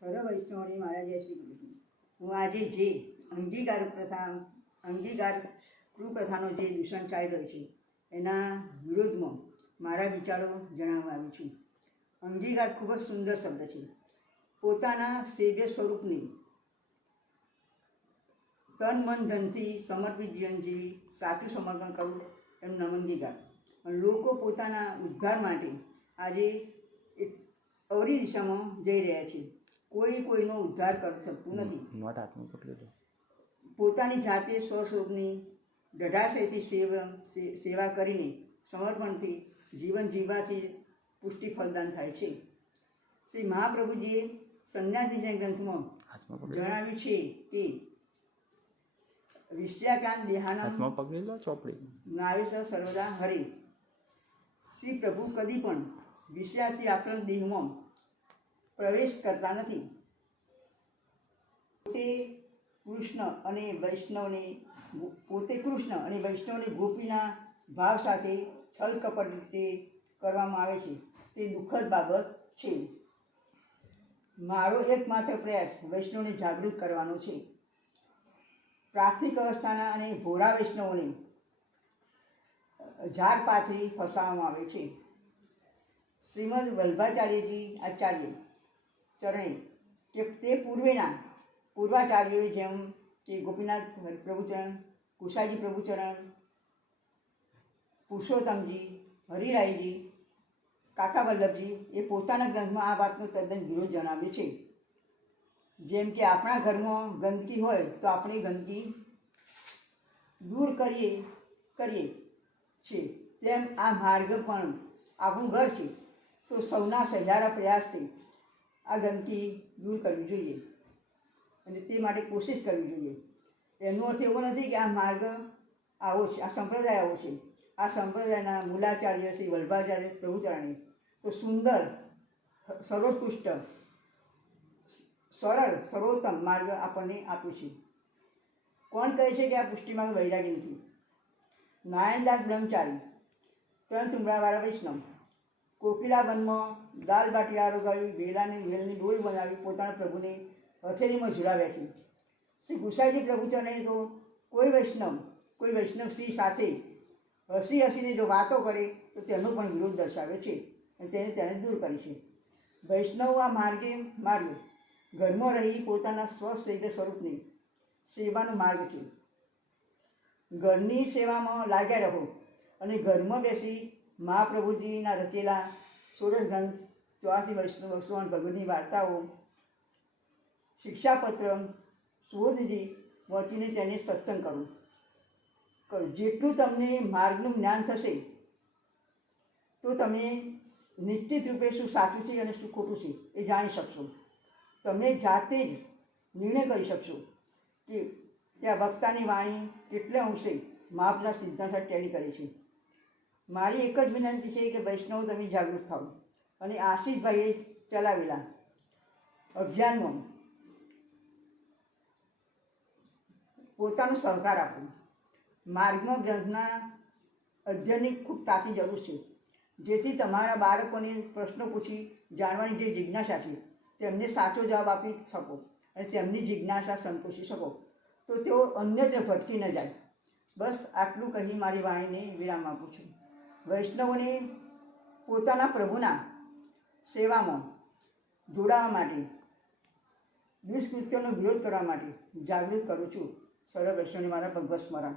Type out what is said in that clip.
સર્વ વૈષ્ણવની મારા જય શ્રી કૃષ્ણ. હું આજે જે અંગીકાર પ્રથા, અંગીકાર કુપ્રથાનો જે દૂષણ ચાલી રહ્યો છે, એના વિરોધમાં મારા વિચારો જણાવવા આવ્યું છું. અંગીકાર ખૂબ જ સુંદર શબ્દ છે. પોતાના સેવ્ય સ્વરૂપને તન, મન, ધનથી સમર્પિત જીવન જીવી સાચું સમર્પણ કરવું એમનો અંગીકાર. અને લોકો પોતાના ઉદ્ધાર માટે આજે અવરી દિશામાં જઈ રહ્યા છે. કોઈ કોઈનો ઉદ્ધાર કરી શકતું નથી. નોટ હાથમાં પકડી પોતાની જાતે સ્વસ્વરૂપની દઢાશયથી સેવન સેવા કરીને સમર્પણથી જીવન જીવવાથી પુષ્ટિ ફલદાન થાય છે. શ્રી મહાપ્રભુજીએ સંન્યાસી ગ્રંથમાં. જણાવ્યું છે કે વિષ્યાકાંત દેહાના ચોપડી. નાવેશ સર્વદા હરે. શ્રી પ્રભુ કદી પણ વિષયાથી આપણા દેહમાં પ્રવેશ કરતા નથી. પોતે કૃષ્ણ અને વૈષ્ણવને પોતે કૃષ્ણ અને વૈષ્ણવને ગોપીના ભાવ સાથે છલકપટ રીતે કરવામાં આવે છે. તે દુઃખદ બાબત છે. મારો એકમાત્ર પ્રયાસ વૈષ્ણવને જાગૃત કરવાનો છે. પ્રાથમિક અવસ્થાના અને ભોળા વૈષ્ણવોને ઝાડ પાથરી ફસાવવામાં આવે છે. શ્રીમદ વલ્ભાચાર્યજી આચાર્ય ચરણે. કે તે પૂર્વેના પૂર્વાચાર્યોએ જેમ કે ગોપીનાથ પ્રભુચરણ કુશાજી પ્રભુચરણ, પુરુષોત્તમજી, હરિરાયજી કાકા વલ્લભજી એ પોતાના ગ્રંથમાં આ વાતનો તદ્દન વિરોધ જણાવે છે. જેમ કે આપણા ઘરમાં ગંદકી હોય તો આપણે ગંદકી દૂર કરીએ કરીએ છીએ. તેમ આ માર્ગ પણ આપણું ઘર છે. તો સૌના સહિયારા પ્રયાસથી આ ગંદકી દૂર કરવી જોઈએ. અને તે માટે કોશિશ કરવી જોઈએ. એનો અર્થ એવો નથી કે આ માર્ગ આવો છે, આ સંપ્રદાય આવો છે. આ સંપ્રદાયના મૂલાચાર્ય શ્રી વલ્ભાચાર્ય પ્રભુચરણી તો સુંદર, સર્વોત્કૃષ્ટ, સરળ, સર્વોત્તમ માર્ગ આપણને આપ્યો છે. કોણ કહે છે કે આ પુષ્ટિમાં વૈરાગી નથી? નારાયણદાસ બ્રહ્મચારી ત્રણ તુમડાવાળા વૈષ્ણવ કોકિલા વનમાં દાલ બાટી આરોગાવી વેલાની વેલની ડોલ બનાવી પોતાના પ્રભુને હથેળીમાં ઝુલાવ્યા છે. શ્રી ગુસાઈજી પ્રભુચરણે તો કોઈ વૈષ્ણવ કોઈ વૈષ્ણવ શ્રી સાથે હસી હસીને જો વાતો કરે, તો તેનો પણ વિરોધ દર્શાવે છે અને તેને તેને દૂર કરી છે. વૈષ્ણવ આ માર્ગે માર્ગ ઘરમાં રહી પોતાના સ્વસેવ્ય સ્વરૂપની સેવાનો માર્ગ છે. ઘરની સેવામાં લાગ્યા રહો અને ઘરમાં બેસી મહાપ્રભુજીના રચેલા સોરસ ગ્રંથ ચોરાસી વૈષ્ણવ વૈષ્ણવ ભગવની વાર્તાઓ શિક્ષાપત્ર સુવર્ણજી વાંચીને તેને સત્સંગ કરું. કરો જેટલું તમને માર્ગનું જ્ઞાન થશે, તો તમે નિશ્ચિત રૂપે શું સાચું છે અને શું ખોટું છે એ જાણી શકશો. તમે જાતે જ નિર્ણય કરી શકશો કે ત્યાં વક્તાની વાણી કેટલે અંશે માપના સિદ્ધાંત ટેલી કરે છે. મારી એક જ વિનંતી છે કે વૈષ્ણવ તમે જાગૃત થાઓ. અને આશીષભાઈએ ચલાવેલા અભિયાનમાં પોતાનો સહકાર આપો માર્ગમાં ગ્રંથના અધ્યયનની ખૂબ તાતી જરૂર છે. જેથી તમારા બાળકોને પ્રશ્નો પૂછી જાણવાની જે જિજ્ઞાસા છે, તેમને સાચો જવાબ આપી શકો અને તેમની જિજ્ઞાસા સંતોષી શકો. તો તેઓ અન્યત્ર ભટકી ન જાય. બસ આટલું કહી મારી વાણીને વિરામ આપું છું. વૈષ્ણવોને પોતાના પ્રભુના સેવામાં જોડાવા માટે દુષ્કૃત્યોનો વિરોધ કરવા માટે જાગૃત કરું છું. સર્વ વૈષ્ણવને મારા ભગવત સ્મરણ.